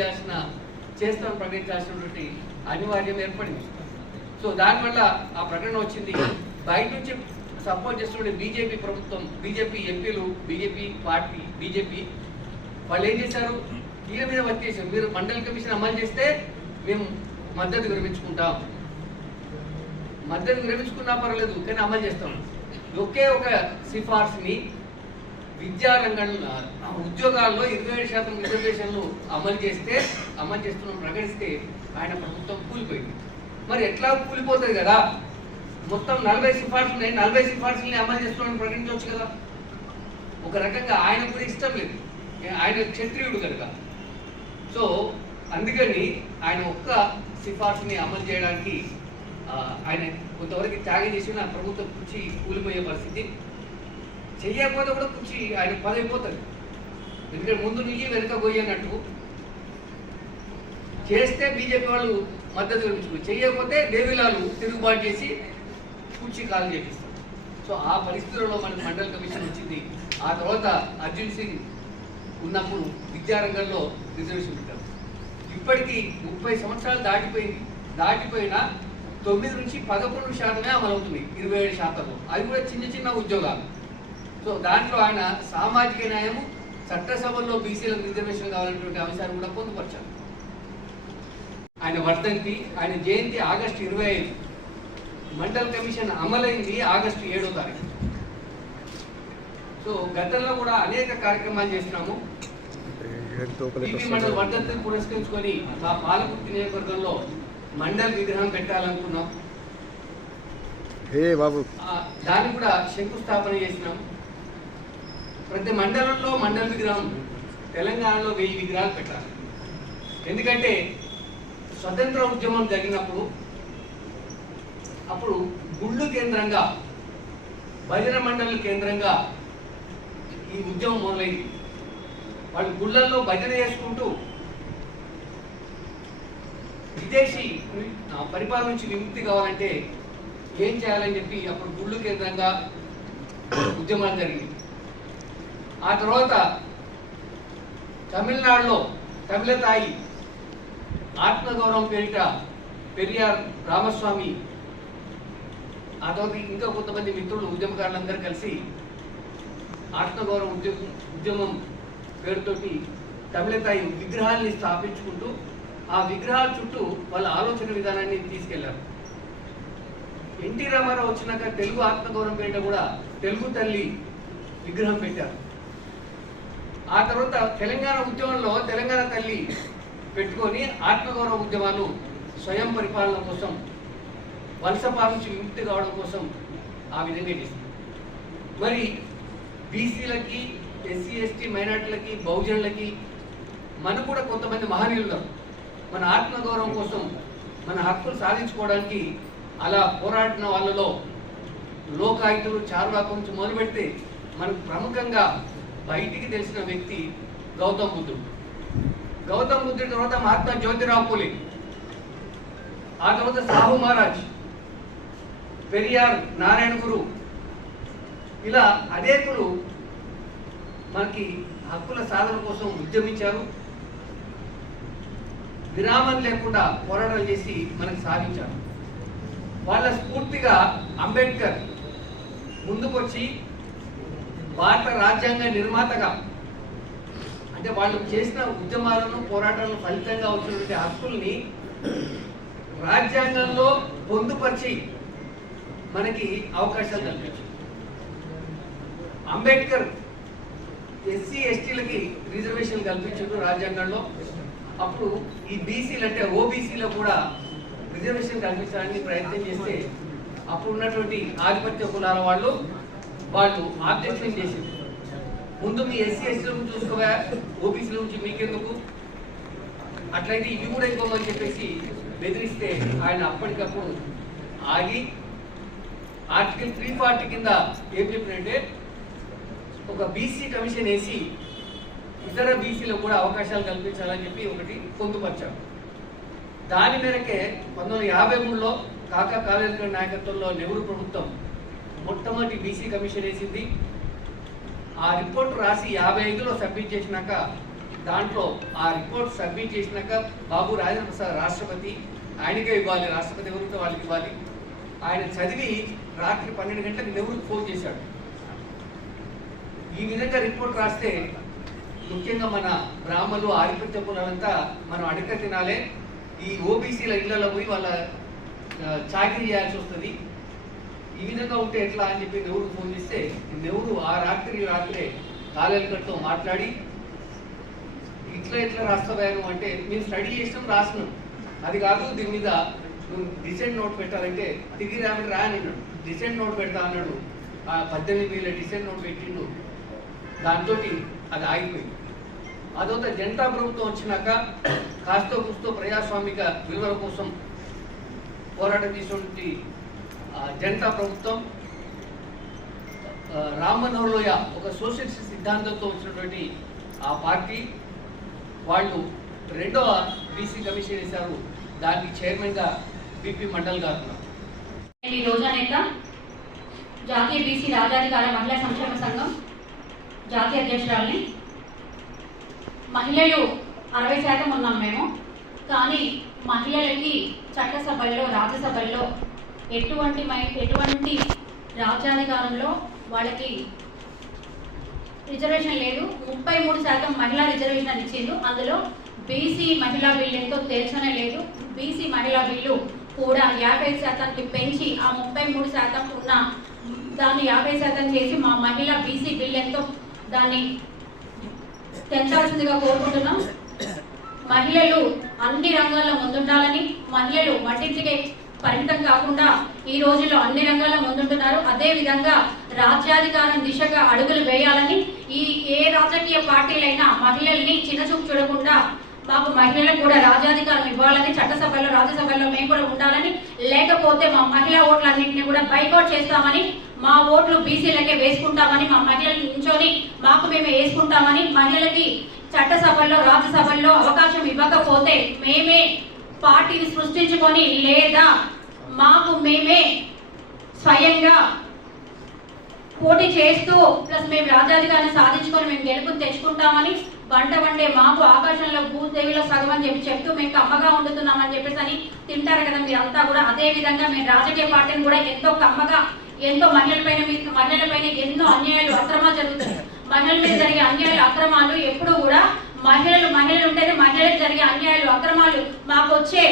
చేస్తామని ప్రకటించాల్సినటువంటి అనివార్యం ఏర్పడింది. సో దానివల్ల ఆ ప్రకటన వచ్చింది. బయట నుంచి సపోర్ట్ చేస్తుండే బీజేపీ ప్రభుత్వం, బీజేపీ ఎంపీలు, బీజేపీ పార్టీ, బీజేపీ వాళ్ళు ఏం చేశారు? ఈయన మీద వచ్చేసారు, మీరు మండలి కమిషన్ అమలు చేస్తే మేము మద్దతు విరమించుకుంటాం. మద్దతు విరమించుకున్నా పర్వాలేదు కానీ అమలు చేస్తాం. ఒకే ఒక సిఫార్సుని విద్యారంగంలో ఉద్యోగాల్లో 27% రిజర్వేషన్లు అమలు చేస్తున్నాం ప్రకటిస్తే ఆయన ప్రభుత్వం కూలిపోయింది. మరి ఎట్లా కూలిపోతుంది కదా? మొత్తం 40 సిఫార్సులు ఉన్నాయి, 40 సిఫార్సులని అమలు చేస్తున్నామని ప్రకటించవచ్చు కదా. ఒక రకంగా ఆయన కూడా ఇష్టం లేదు, ఆయన క్షత్రియుడు కనుక. సో అందుకని ఆయన ఒక్క సిఫార్సుని అమలు చేయడానికి ఆయన కొంతవరకు త్యాగం చేసిన ప్రభుత్వం కుర్చీ కూలిపోయే పరిస్థితి. చెయ్యకపోతే కూడా కుర్చీ ఆయన పదైపోతుంది. ఎందుకంటే ముందు నుంచి వెనుక పోయినట్టు చేస్తే బీజేపీ వాళ్ళు మద్దతు విరమించుకుని, చెయ్యకపోతే దేవిలాలు తిరుగుబాటు చేసి కుర్చీ కాలం చేపిస్తారు. సో ఆ పరిస్థితుల్లో మనకు మండల్ కమిషన్ వచ్చింది. ఆ తర్వాత అర్జున్ సింగ్ ఉన్నప్పుడు విద్యారంగంలో రిజర్వేషన్ పెట్టారు. ఇప్పటికీ 30 సంవత్సరాలు దాటిపోయినా 9 నుంచి 11% అమలవుతుంది 27%. అవి కూడా చిన్న చిన్న ఉద్యోగాలు. సో దాంట్లో ఆయన సామాజిక న్యాయము, చట్టసభల్లో బీసీలకు రిజర్వేషన్ కావాలనేటువంటి అంశాన్ని కూడా పొందుపరిచారు. ఆయన వర్ధంతి, ఆయన జయంతి ఆగస్టు 25. మండల్ కమిషన్ అమలైంది ఆగస్టు 7వ తారీఖు. సో గతంలో కూడా అనేక కార్యక్రమాలు చేసినాము. టీవీ మండల్ వర్ధంతిని పురస్కరించుకొని మా పాలకుర్తి నియోజకవర్గంలో మండల్ విగ్రహం పెట్టాలనుకున్నాం. దాన్ని కూడా శంకుస్థాపన చేసినాం. ప్రతి మండలంలో మండల్ విగ్రహం, తెలంగాణలో 1000 విగ్రహాలు పెట్టాలి. ఎందుకంటే స్వతంత్ర ఉద్యమం జరిగినప్పుడు అప్పుడు గుళ్ళు కేంద్రంగా, భజన మండలి కేంద్రంగా ఈ ఉద్యమం మొదలైంది. వాళ్ళు గుళ్ళల్లో భజన చేసుకుంటూ విదేశీ పరిపాలన నుంచి విముక్తి కావాలంటే ఏం చేయాలని చెప్పి అప్పుడు గుళ్ళు కేంద్రంగా ఉద్యమాలు జరిగింది. ఆ తర్వాత తమిళనాడులో తమిళతాయి ఆత్మగౌరవం పేరిట పెరియార్ రామస్వామి, ఆ తర్వాత ఇంకా కొంతమంది మిత్రులు ఉద్యమకారులందరూ కలిసి ఆత్మగౌరవం ఉద్యమం పేరుతోటి తమిళతాయి విగ్రహాల్ని స్థాపించుకుంటూ ఆ విగ్రహాల చుట్టూ వాళ్ళ ఆలోచన విధానాన్ని తీసుకెళ్లారు. ఎన్టీ రామారావు వచ్చినాక తెలుగు ఆత్మగౌరవం పేరిట కూడా తెలుగు తల్లి విగ్రహం పెట్టారు. ఆ తర్వాత తెలంగాణ ఉద్యమంలో తెలంగాణ తల్లి పెట్టుకొని ఆత్మగౌరవ ఉద్యమాలు స్వయం పరిపాలన కోసం, వలసపాల నుంచి విముక్తి కావడం కోసం ఆ విధంగా చేసింది. మరి బీసీలకి, ఎస్సీ ఎస్టీ మైనార్టీలకి, బహుజనులకి మనకు కూడా కొంతమంది మహనీయులు మన ఆత్మగౌరవం కోసం, మన హక్కులు సాధించుకోవడానికి అలా పోరాడిన వాళ్ళలో లోకాయుతులు, చార్వాకు నుంచి మొదలు పెడితే మనకు ప్రముఖంగా బయటికి తెలిసిన వ్యక్తి గౌతమ్ బుద్ధుడు. గౌతమ్ బుద్ధుడి తర్వాత మహాత్మా జ్యోతిరావు పూలే, ఆ తర్వాత సాహు మహారాజ్, పెరియార్, నారాయణ గురు, ఇలా అనేకులు మనకి హక్కుల సాధన కోసం ఉద్యమించారు. విరామం లేకుండా పోరాటాలు చేసి మనకు సాధించారు. వాళ్ళ స్ఫూర్తిగా అంబేద్కర్ ముందుకొచ్చి భారత రాజ్యాంగ నిర్మాతగా, అంటే వాళ్ళు చేసిన ఉద్యమాలను, పోరాటాలను ఫలితంగా వచ్చినటువంటి హక్కుల్ని రాజ్యాంగంలో పొందుపరిచి మనకి అవకాశాలు కల్పించారు. అంబేద్కర్ ఎస్సీ ఎస్టీలకి రిజర్వేషన్ కల్పించారు రాజ్యాంగంలో. అప్పుడు ఈ బీసీలు అంటే ఓబీసీలో కూడా రిజర్వేషన్ కల్పించడానికి ప్రయత్నం చేస్తే అప్పుడు ఉన్నటువంటి ఆధిపత్య కులాల వాళ్ళు ఆబ్జెక్షన్ చేసింది. ముందు మీ ఎస్సీ ఎస్టీల నుంచి చూసుకోవా, ఓబీసీల నుంచి మీకెందుకు, అట్లయితే ఇవి కూడా ఇవ్వమని చెప్పేసి బెదిరిస్తే ఆయన అప్పటికప్పుడు ఆగి ఆర్టికల్ 340 కింద ఏం చెప్పినంటే ఒక బీసీ కమిషన్ వేసి ఇతర బీసీలకు కూడా అవకాశాలు కల్పించాలని చెప్పి ఒకటి పొందుపరిచారు. దాని మేరకే 1953లో కాకా కాలేజీ నాయకత్వంలో నెహ్రూ ప్రభుత్వం మొట్టమొదటి బీసీ కమిషన్ వేసింది. ఆ రిపోర్ట్ రాసి 55లో సబ్మిట్ చేసినాక, దాంట్లో ఆ రిపోర్ట్ సబ్మిట్ చేసినాక బాబు రాజేంద్ర ప్రసాద్ రాష్ట్రపతి, ఆయనకే ఇవ్వాలి, రాష్ట్రపతి ఎవరితో వాళ్ళకి ఇవ్వాలి. ఆయన చదివి రాత్రి 12 గంటలకు నెహ్రూకి ఫోన్ చేశాడు. ఈ విధంగా రిపోర్ట్ రాస్తే ముఖ్యంగా మన బ్రాహ్మణులు ఆధిపత్య కులాలంతా మనం అడగ తినాలే, ఈ ఓబీసీల ఇళ్లలో పోయి వాళ్ళ చాకరీ చేయాల్సి వస్తుంది, ఈ విధంగా ఉంటే ఎట్లా అని చెప్పి నెహ్రూకి ఫోన్ చేస్తే నెహ్రూ ఆ రాత్రే కాలేకర్తో మాట్లాడి ఇట్లా రాస్తాను అంటే మేము స్టడీ చేసినాం రాసినాం, అది కాదు దీని మీద నువ్వు డిసెంట్ నోట్ పెట్టాలంటే తిరిగి రాయనన్నాడు. డిసెంట్ నోట్ పెడతా అన్నాడు. ఆ 18,000 డిసెంట్ నోట్ పెట్టిండు. దాంతో అది ఆగిపోయింది. అదొక జనతా ప్రభుత్వం వచ్చినాక కాస్తో కూస్తో ప్రజాస్వామిక విలువల కోసం పోరాటం చేసినటువంటి జనతా ప్రభుత్వం రామ్ మనోహర్ లోయ ఒక సోషలిస్ట్ సిద్ధాంతంతో వచ్చినటువంటి ఆ పార్టీ వాళ్ళు 2వ బీసీ కమిషన్ వేశారు. దానికి చైర్మన్గా పిపి మండల్ గారు ఉన్నారు. ఈ రోజా నేత, జాతీయ బీసీ రాజ్యాధికార మహిళా సంక్షేమ సంఘం జాతీయ అధ్యక్షురాలని. మహిళలు 60% ఉన్నాం మేము, కానీ మహిళలకి చట్టసభల్లో రాజ్యసభల్లో ఎటువంటి రాజ్యాధికారంలో వాళ్ళకి రిజర్వేషన్ లేదు. 33% మహిళా రిజర్వేషన్ ఇచ్చిండు. అందులో బీసీ మహిళా బిల్లు ఎంతో తేల్చనే లేదు. బీసీ మహిళా బిల్లు కూడా 50%కి పెంచి ఆ 33% ఉన్న దాన్ని 50% చేసి మా మహిళా బీసీ బిల్లు ఎంతో దాన్ని పెంచాల్సిందిగా కోరుకుంటున్నాం. మహిళలు అన్ని రంగాల్లో ముందుండాలని, మహిళలు వంటింటికి పరిమితం కాకుండా ఈ రోజుల్లో అన్ని రంగాల్లో ముందుంటున్నారు. అదే విధంగా రాజ్యాధికారం దిశగా అడుగులు వేయాలని, ఏ రాజకీయ పార్టీలైనా మహిళల్ని చిన్నచూపు చూడకుండా మాకు మహిళలకు కూడా రాజ్యాధికారం ఇవ్వాలని, చట్టసభల్లో రాజ్యసభల్లో మేము కూడా ఉండాలని, లేకపోతే మా మహిళా ఓట్లన్నింటినీ కూడా బైకౌట్ చేస్తామని, మా ఓట్లు బీసీలకే వేసుకుంటామని, మా మహిళలు నించొని మాకు మేమే వేసుకుంటామని, మహిళలకి చట్టసభల్లో రాజ్యసభల్లో అవకాశం ఇవ్వకపోతే మేమే పార్టీని సృష్టించుకొని లేదా మాకు మేమే స్వయంగా పోటీ చేస్తూ ప్లస్ మేము రాజ్యాధికారాన్ని సాధించుకొని మేము గెలుపుని తెచ్చుకుంటామని, వంట వండే మాకు ఆకాశంలో భూదేవిలో సగం అని చెప్తూ మేము కమ్మగా వండుతున్నామని చెప్పేసి అని తింటారు కదా మీరంతా కూడా. అదే విధంగా మేము రాజకీయ పార్టీని కూడా ఎంతో కమ్మగా, ఎంతో మహిళలపైన ఎన్నో అన్యాయాలు అక్రమాలు జరుగుతాయి. మహిళల మీద జరిగే అన్యాయాలు అక్రమాలు ఎప్పుడు కూడా మహిళలు ఉంటేనే మహిళలకు జరిగే అన్యాయాలు అక్రమాలు మాకు వచ్చే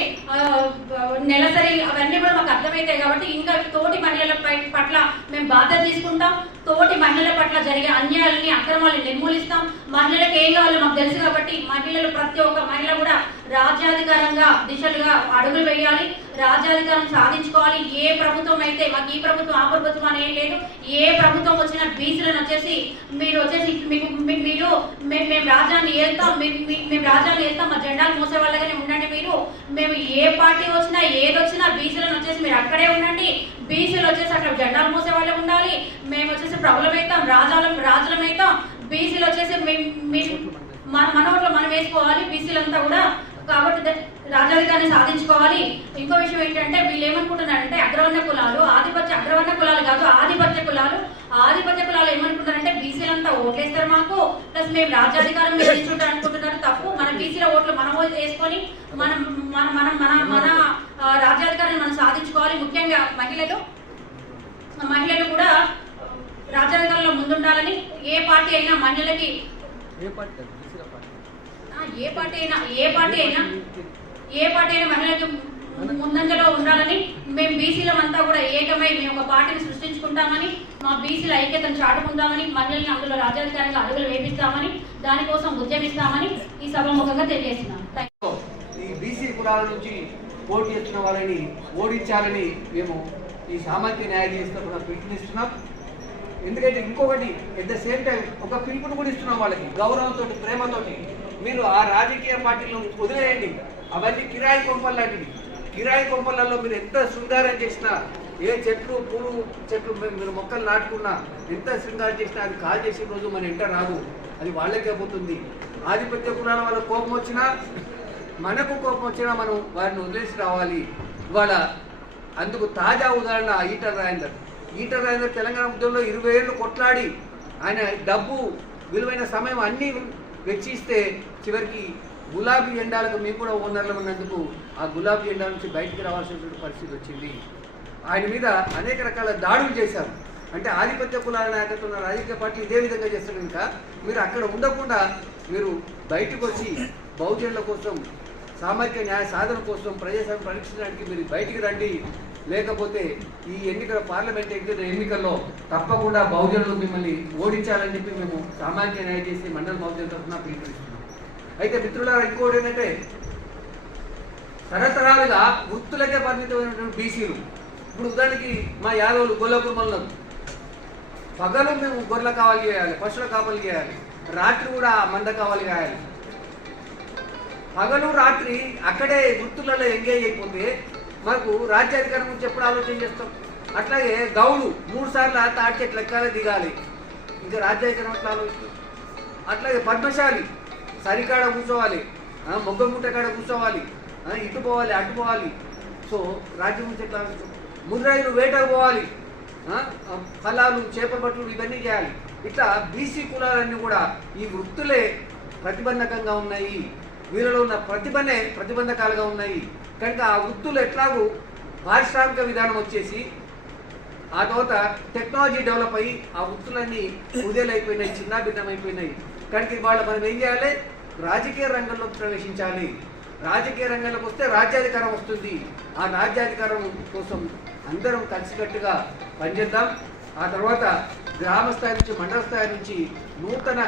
నెలసరి అవన్నీ కూడా మాకు అర్థమవుతాయి. కాబట్టి ఇంకా తోటి మహిళల పట్ల మేము బాధ్యత తీసుకుంటాం. తోటి మహిళల పట్ల జరిగే అన్యాయాలని అక్రమాలను నిర్మూలిస్తాం. మహిళలకు ఏం కావాలో మాకు తెలుసు కాబట్టి మహిళలు ప్రతి ఒక్క మహిళ కూడా రాజ్యాధికారంగా దిశలుగా అడుగులు వేయాలి, రాజ్యాధికారం సాధించుకోవాలి. ఏ ప్రభుత్వం అయితే మాకు ఈ ప్రభుత్వం ఆ ప్రభుత్వం అని ఏం లేదు. ఏ ప్రభుత్వం వచ్చినా బీసీలను వచ్చేసి మీరు వచ్చేసి మేము రాజ్యాన్ని వెళ్తాం, మేము రాజ్యాన్ని వెళ్తాం, మా జెండాలు మోసే వాళ్ళగానే ఉండండి మీరు. మేము ఏ పార్టీ వచ్చినా ఏది వచ్చినా బీసీలను వచ్చేసి మీరు అక్కడే ఉండండి. బీసీలు వచ్చేసి అక్కడ జెండాలు మోసే వాళ్ళే ఉండాలి. మేము వచ్చేసి ప్రభులమైతాం, రాజులమైతాం. బీసీలు వచ్చేసి మన ఓట్లో మనం వేసుకోవాలి బీసీలంతా కూడా. కాబట్టి రాజ్యాధికారాన్ని సాధించుకోవాలి. ఇంకో విషయం ఏంటంటే వీళ్ళు ఏమనుకుంటున్నారంటే అగ్రవర్ణ కులాలు అగ్రవర్ణ కులాలు కాదు ఆధిపత్య కులాలు. ఆధిపత్య కులాలు ఏమనుకుంటారంటే బీసీలంతా ఓట్లేస్తారు మాకు, ప్లస్ మేము రాజ్యాధికారం మీద తీసుకుంటాం అనుకుంటున్నారు. తప్పు. మన బీసీల ఓట్లు మనం వేసుకొని మనం రాజ్యాధికారాన్ని మనం సాధించుకోవాలి. ముఖ్యంగా మహిళలు కూడా రాజ్యాధికారంలో ముందుండాలని. ఏ పార్టీ అయినా మహిళలకి ఏ పార్టీ అయినా మహిళలకు ముందంజలో ఉండాలని మేము బీసీలమంతా కూడా ఏకమై మేము ఒక పార్టీని సృష్టించుకుంటామని, మా బీసీల ఐక్యతను చాటుకుంటామని, మహిళల్ని అందులో రాజ్యాధికారంగా అడుగులు వేపిస్తామని, దానికోసం ఉద్యమిస్తామని ఈ సభాముఖంగా తెలియజేస్తున్నాం. ఈ బీసీ కులాల నుంచి పోటీ చేస్తున్న వాళ్ళని ఓడించాలని మేము ఈ సామాజిక న్యాయ వ్యవస్థ కూడా పిలుపునిస్తున్నాం. ఎందుకంటే ఇంకొకటి ఎట్ ద సేమ్ టైం ఒక పిలుపును కూడా ఇస్తున్నాం వాళ్ళకి గౌరవంతో, ప్రేమతోటి. మీరు ఆ రాజకీయ పార్టీలను వదిలేయండి, అవన్నీ కిరాయి కొంపలు లాంటివి. కిరాయి కొంపలలో మీరు ఎంత శృంగారం చేసినా, ఏ చెట్లు పూలు చెట్లు మీరు మొక్కలు నాటుకున్నా, ఎంత శృంగారం చేసినా అది కాల్ చేసే రోజు మన ఇంట రాదు, అది వాళ్ళకే పోతుంది. ఆధిపత్య కులాల వాళ్ళ కోపం వచ్చినా మనకు కోపం వచ్చినా మనం వారిని వదిలేసి రావాలి. ఇవాళ అందుకు తాజా ఉదాహరణ ఈటల రాజేందర్ తెలంగాణ ఉద్యమంలో 20 ఏళ్ళు కొట్లాడి ఆయన డబ్బు విలువైన సమయం అన్నీ వెచ్చిస్తే చివరికి గులాబీ జెండాలకు మేము కూడా ఓనర్లు ఉన్నందుకు ఆ గులాబీ జెండా నుంచి బయటికి రావాల్సినటువంటి పరిస్థితి వచ్చింది. ఆయన మీద అనేక రకాల దాడులు చేశారు. అంటే ఆధిపత్య కులాల నాయకత్వం ఉన్న రాజకీయ పార్టీలు ఇదే విధంగా చేస్తారు. కనుక మీరు అక్కడ ఉండకుండా మీరు బయటకు వచ్చి బహుజనుల కోసం, సామాజిక న్యాయ సాధన కోసం, ప్రజాస్వామ్యం పరీక్షించడానికి మీరు బయటికి రండి. లేకపోతే ఈ పార్లమెంట్ ఎన్నికల్లో తప్పకుండా బహుజనులు మిమ్మల్ని ఓడించాలని చెప్పి మేము సామాజిక న్యాయం చేసి మండల బహుజన తరఫున పిలుపునిస్తున్నాం. అయితే మిత్రులారా, ఇంకోటి ఏంటంటే తరతరాలుగా వృత్తులకే పరిమితమైనటువంటి బీసీలు, ఇప్పుడు ఉదాహరణకి మా యాదవులు గొల్లకుర్మలు, పగలు మేము గొర్రెల కావాలి చేయాలి, పశువుల కాపలు చేయాలి, రాత్రి కూడా మంద కావాలి కాయాలి. పగలు రాత్రి అక్కడే వృత్తులలో ఎంగేజ్ అయిపోతే మనకు రాజ్యాధికారం గురించి ఎప్పుడు ఆలోచన చేస్తాం? అట్లాగే గౌడు 3 సార్లు తాటి చెట్లు ఎక్కాలి దిగాలి, ఇంకా రాజ్యాధికారం అట్లా ఆలోచిస్తాం. అట్లాగే పద్మశాలి సరికాడ కూర్చోవాలి, మొగ్గ ముట్ట కాడ కూర్చోవాలి, ఇటు పోవాలి అటు పోవాలి. సో రాజ్యం గురించి ఎట్లా ఆలోచిస్తాం? ముద్రాయిలు వేటకు పోవాలి, ఫలాలు చేపల పట్టులు ఇవన్నీ చేయాలి. ఇట్లా బీసీ కులాలన్నీ కూడా ఈ వృత్తులే ప్రతిబంధకంగా ఉన్నాయి, వీళ్ళలో ఉన్న ప్రతిభనే ప్రతిబంధకాలుగా ఉన్నాయి. కనుక ఆ వృత్తులు ఎట్లాగూ పారిశ్రామిక విధానం వచ్చేసి ఆ తర్వాత టెక్నాలజీ డెవలప్ అయ్యి ఆ వృత్తులన్నీ ఉదయలైపోయినాయి, చిన్నాభిన్నమైపోయినాయి. కనుక ఇవాళ మనం ఏం చేయాలి? రాజకీయ రంగంలో ప్రవేశించాలి. రాజకీయ రంగంలోకి వస్తే రాజ్యాధికారం వస్తుంది. ఆ రాజ్యాధికారం కోసం అందరం కలిసికట్టుగా పనిచేద్దాం. ఆ తర్వాత గ్రామ స్థాయి నుంచి మండల స్థాయి నుంచి నూతన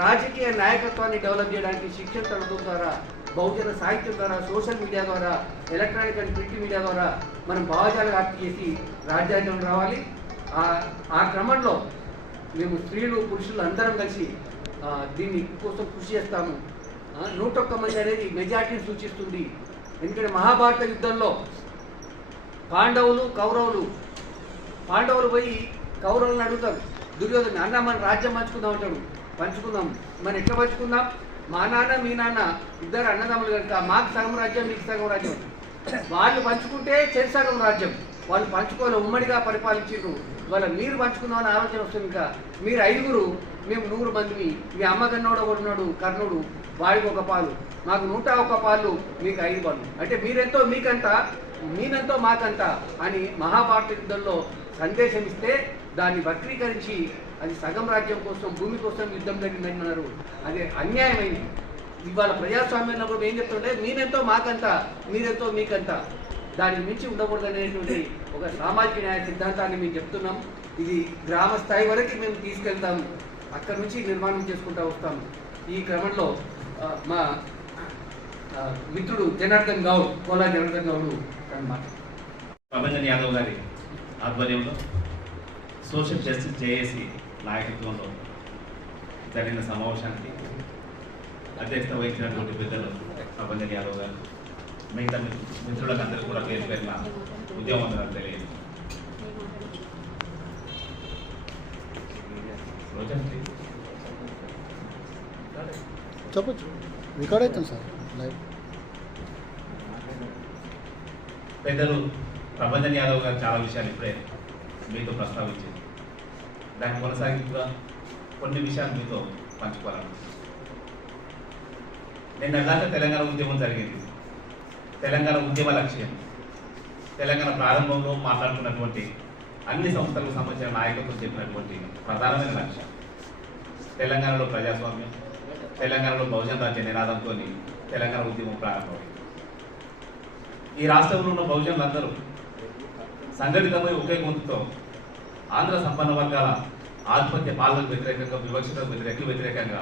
రాజకీయ నాయకత్వాన్ని డెవలప్ చేయడానికి శిక్షణ తరగతుల ద్వారా, బహుజన సాహిత్యం ద్వారా, సోషల్ మీడియా ద్వారా, ఎలక్ట్రానిక్ అండ్ ప్రింట్ మీడియా ద్వారా మనం భావజాలు వ్యాప్తి చేసి రాజ్యాంగం రావాలి. ఆ క్రమంలో మేము స్త్రీలు పురుషులు అందరం కలిసి దీన్ని కోసం కృషి చేస్తాము. 101 మంది అనేది మెజార్టీని సూచిస్తుంది. ఎందుకంటే మహాభారత యుద్ధంలో పాండవులు పోయి కౌరవులను అడుగుతారు. దుర్యోధన అన్న మన రాజ్యం పంచుకుందాం అంటాడు. పంచుకుందాం, మరి ఎట్లా పంచుకుందాం? మా నాన్న మీ నాన్న ఇద్దరు అన్నదమ్ములు కనుక మాకు సగం రాజ్యం మీకు సగం రాజ్యం. వాళ్ళు పంచుకుంటే చెరిసగం రాజ్యం, వాళ్ళు పంచుకోవాలి, ఉమ్మడిగా పరిపాలించారు. వాళ్ళ మీరు పంచుకుందామని ఆలోచన వస్తుంది. ఇంకా మీరు 5గురు, మేము 100 మందిని, మీ అమ్మగన్నోడు ఒకడున్నాడు కర్ణుడు, వాడికి 1 పాలు, మాకు 101 పాలు, మీకు 5 పాలు. అంటే మీరెంతో మీకంత, మీనంతో మాకంత అని మహాభారత యుద్ధంలో సందేశం ఇస్తే దాన్ని వక్రీకరించి అది సగం రాజ్యం కోసం, భూమి కోసం యుద్ధం జరిగిందన్నారు. అది అన్యాయమైంది. ఇవాళ ప్రజాస్వామ్యంలో కూడా ఏం చెప్తుంటే మీరెంతో మాకంత, మీరెంతో మీకంత, దానికి మించి ఉండకూడదు అనేటువంటి ఒక సామాజిక న్యాయ సిద్ధాంతాన్ని మేము చెప్తున్నాం. ఇది గ్రామ స్థాయి వరకు మేము తీసుకెళ్తాము, అక్కడి నుంచి నిర్మాణం చేసుకుంటూ వస్తాము. ఈ క్రమంలో మా మిత్రుడు జనార్దన్ గౌడ్, కోలా జనార్దన్ గౌడ్ అన్నమాట. ప్రభంజన్ యాదవ్ గారి ఆధ్వర్యంలో సోషల్ జస్టిస్ జేఏసీ నాయకత్వంలో జరిగిన సమావేశానికి అధ్యక్షత వహించినటువంటి పెద్దలు ప్రభంజన్ యాదవ్ గారు, మిగతా మిత్రులకు అందరికీ కూడా పేరు పేరున ఉద్యమవందనాలు తెలియదు. చెప్పచ్చు, రికార్డ్ అవుతుంది సార్ లైవ్. పెద్దలు ప్రభంజన్ యాదవ్ గారు చాలా విషయాలు ఇప్పుడే మీతో ప్రస్తావించింది. దాని కొనసాగింపుగా కొన్ని విషయాలు మీతో పంచుకోవాలి. నిన్నగాక తెలంగాణ ఉద్యమం జరిగింది. తెలంగాణ ఉద్యమ లక్ష్యం, తెలంగాణ ప్రారంభంలో మాట్లాడుకున్నటువంటి అన్ని సంస్థలకు సంబంధించిన నాయకత్వం చెప్పినటువంటి ప్రధానమైన లక్ష్యం తెలంగాణలో ప్రజాస్వామ్యం, తెలంగాణలో బహుజన రాజ్య నినాదంతో తెలంగాణ ఉద్యమం ప్రారంభమైంది. ఈ రాష్ట్రంలో ఉన్న బహుజనులందరూ సంఘటితమై ఒకే గొంతుతో ఆంధ్ర సంపన్న వర్గాల ఆధిపత్య పాలనకు వ్యతిరేకంగా, వివక్షతకు వ్యతిరేకంగా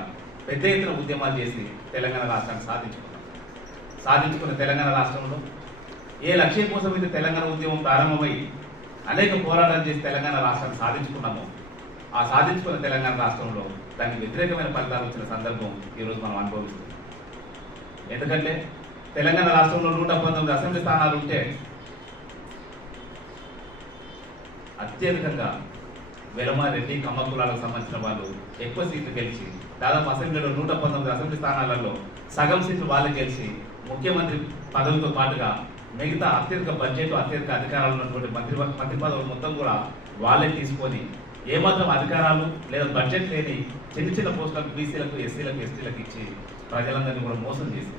పెద్ద ఎత్తున ఉద్యమాలు చేసి తెలంగాణ రాష్ట్రాన్ని సాధించుకున్న తెలంగాణ రాష్ట్రంలో ఏ లక్ష్యం కోసం అయితే తెలంగాణ ఉద్యమం ప్రారంభమై అనేక పోరాటాలు చేసి తెలంగాణ రాష్ట్రాన్ని సాధించుకున్నామో, ఆ సాధించుకున్న తెలంగాణ రాష్ట్రంలో దానికి వ్యతిరేకమైన ఫలితాలు వచ్చిన సందర్భం ఈరోజు మనం అనుభవిస్తున్నాం. ఎందుకంటే తెలంగాణ రాష్ట్రంలో 119 అసెంబ్లీ స్థానాలు ఉంటే అత్యధికంగా వెలమ, రెడ్డి, కమ్మ కులాలకు సంబంధించిన వాళ్ళు ఎక్కువ సీట్లు గెలిచి దాదాపు అసెంబ్లీలో 119 అసెంబ్లీ స్థానాలలో సగం సీట్లు వాళ్ళు గెలిచి ముఖ్యమంత్రి పదవితో పాటుగా మిగతా అత్యధిక బడ్జెట్, అత్యధిక అధికారాలు ఉన్నటువంటి మంత్రి పదవులు మొత్తం కూడా వాళ్ళే తీసుకొని ఏమాత్రం అధికారాలు లేదా బడ్జెట్ లేని చిన్న చిన్న పోస్టులకు బీసీలకు, ఎస్సీలకు, ఎస్టీలకు ఇచ్చి ప్రజలందరినీ కూడా మోసం చేసి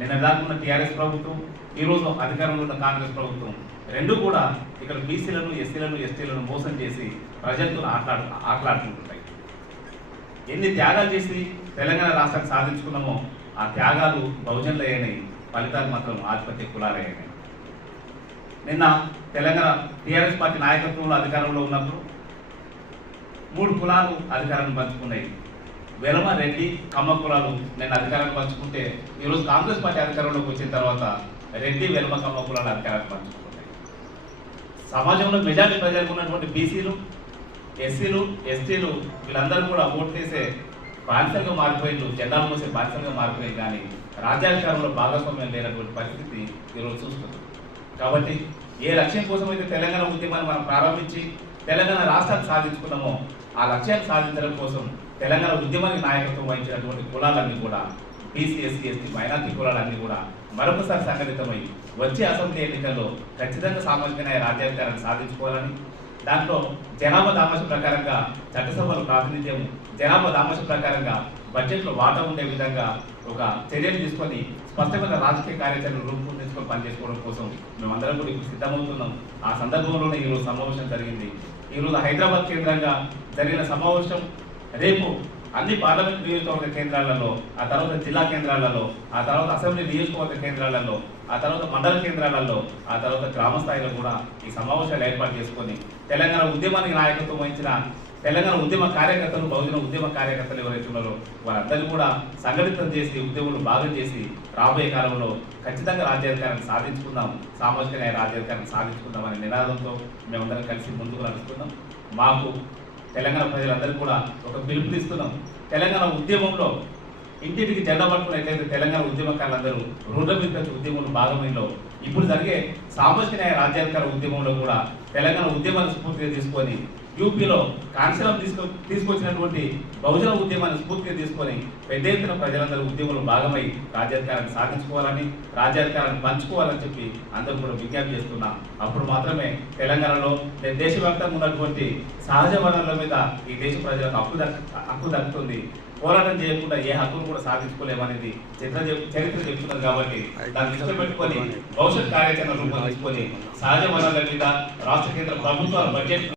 నిన్న దాకున్న టీఆర్ఎస్ ప్రభుత్వం, ఈరోజు అధికారంలో ఉన్న కాంగ్రెస్ ప్రభుత్వం రెండు కూడా ఇక్కడ బీసీలను, ఎస్సీలను, ఎస్టీలను మోసం చేసి ప్రజలతో ఆటలాడుకుంటున్నాయి. ఎన్ని త్యాగాలు చేసి తెలంగాణ రాష్ట్రాన్ని సాధించుకున్నామో ఆ త్యాగాలు బహుజనులు అయ్యాయి, ఫలితాలు మాత్రం ఆధిపత్య కులాలు అయ్యాయి. నిన్న తెలంగాణ టీఆర్ఎస్ పార్టీ నాయకత్వంలో అధికారంలో ఉన్నప్పుడు 3 కులాలు అధికారాన్ని పంచుకున్నాయి. వెలమ, రెడ్డి, కమ్మ కులాలు నిన్న అధికారాన్ని పంచుకుంటే ఈరోజు కాంగ్రెస్ పార్టీ అధికారంలోకి వచ్చిన తర్వాత రెడ్డి, వెలమ, కమ్మ కులాలు అధికారాన్ని పంచుకుంటున్నాయి. సమాజంలో మెజారిటీ ప్రజలకు ఉన్నటువంటి బీసీలు, ఎస్సీలు, ఎస్టీలు వీళ్ళందరూ కూడా ఓటు చేసే బాధ్యతగా మారిపోయింది, జెండాలు మోసే బాధ్యతగా మారిపోయింది. కానీ రాజ్యాధికారంలో భాగస్వామ్యం లేనటువంటి పరిస్థితి ఈరోజు చూస్తుంది. కాబట్టి ఏ లక్ష్యం కోసం అయితే తెలంగాణ ఉద్యమాన్ని మనం ప్రారంభించి తెలంగాణ రాష్ట్రాన్ని సాధించుకున్నామో ఆ లక్ష్యాన్ని సాధించడం కోసం తెలంగాణ ఉద్యమానికి నాయకత్వం వహించినటువంటి కులాలన్నీ కూడా బీసీ, ఎస్సీ, ఎస్టీ, మైనార్టీ కులాలన్నీ కూడా మరొకసారి సంఘటితమై వచ్చే అసెంబ్లీ ఎన్నికల్లో ఖచ్చితంగా సామాజిక న్యాయ రాజ్యాధికారాన్ని సాధించుకోవాలని, దాంట్లో జనాభా దామాష ప్రకారంగా చట్టసభలో ప్రాతినిధ్యం, జనాభా దామాష ప్రకారంగా బడ్జెట్లో వాటా ఉండే విధంగా ఒక చర్యలు తీసుకొని స్పష్టమైన రాజకీయ కార్యాచరణ రూపొందించుకొని పనిచేసుకోవడం కోసం మేమందరం కూడా ఇప్పుడు సిద్ధమవుతున్నాం. ఆ సందర్భంలోనే ఈరోజు సమావేశం జరిగింది. ఈరోజు హైదరాబాద్ కేంద్రంగా జరిగిన సమావేశం రేపు అన్ని పార్లమెంట్ నియోజకవర్గ కేంద్రాలలో, ఆ తర్వాత జిల్లా కేంద్రాలలో, ఆ తర్వాత అసెంబ్లీ నియోజకవర్గ కేంద్రాలలో, ఆ తర్వాత మండల కేంద్రాలలో, ఆ తర్వాత గ్రామ స్థాయిలో కూడా ఈ సమావేశాలు ఏర్పాటు చేసుకొని తెలంగాణ ఉద్యమానికి నాయకత్వం వహించిన తెలంగాణ ఉద్యమ కార్యకర్తలు, బహుజన ఉద్యమ కార్యకర్తలు ఎవరైతే ఉన్నారో వారందరినీ కూడా సంఘటితం చేసి ఉద్యమాలు భాగం చేసి రాబోయే కాలంలో ఖచ్చితంగా రాజ్యాధికారాన్ని సాధించుకుందాం, సామాజిక న్యాయ రాజ్యాధికారాన్ని సాధించుకుందాం అనే నినాదంతో మేమందరం కలిసి ముందుకు నడుస్తున్నాం. మాకు తెలంగాణ ప్రజలందరికీ కూడా ఒక పిలుపునిస్తున్నాం. తెలంగాణ ఉద్యమంలో ఇంటింటికి జెండా పట్టుకున్నట్లయితే తెలంగాణ ఉద్యమకారులందరూ రోడ్ల మీద ఉద్యమంలో భాగమైనలో ఇప్పుడు జరిగే సామాజిక న్యాయ రాజ్యాధికార ఉద్యమంలో కూడా తెలంగాణ ఉద్యమాన్ని స్ఫూర్తిగా తీసుకొని యూపీలో కాన్సలం తీసుకొచ్చినటువంటి బహుజన ఉద్యమాన్ని స్ఫూర్తిగా తీసుకొని పెద్ద ఎత్తున ప్రజలందరూ ఉద్యమంలో భాగమై రాజ్యాధికారాన్ని సాధించుకోవాలని, రాజ్యాధికారాన్ని పంచుకోవాలని చెప్పి అందరూ కూడా విజ్ఞప్తి చేస్తున్నాం. అప్పుడు మాత్రమే తెలంగాణలో దేశవ్యాప్తంగా ఉన్నటువంటి సహజ వనరుల మీద ఈ దేశ ప్రజలకు హక్కు దక్కుతుంది. పోరాటం చేయకుండా ఏ హక్కును కూడా సాధించుకోలేమనేది చరిత్ర చెప్తున్నది. కాబట్టి దాన్ని దృష్టి పెట్టుకొని భవిష్యత్ కార్యాచరణ రూపొందించుకొని సహజ వనరుల మీద రాష్ట్ర కేంద్ర ప్రభుత్వాల బడ్జెట్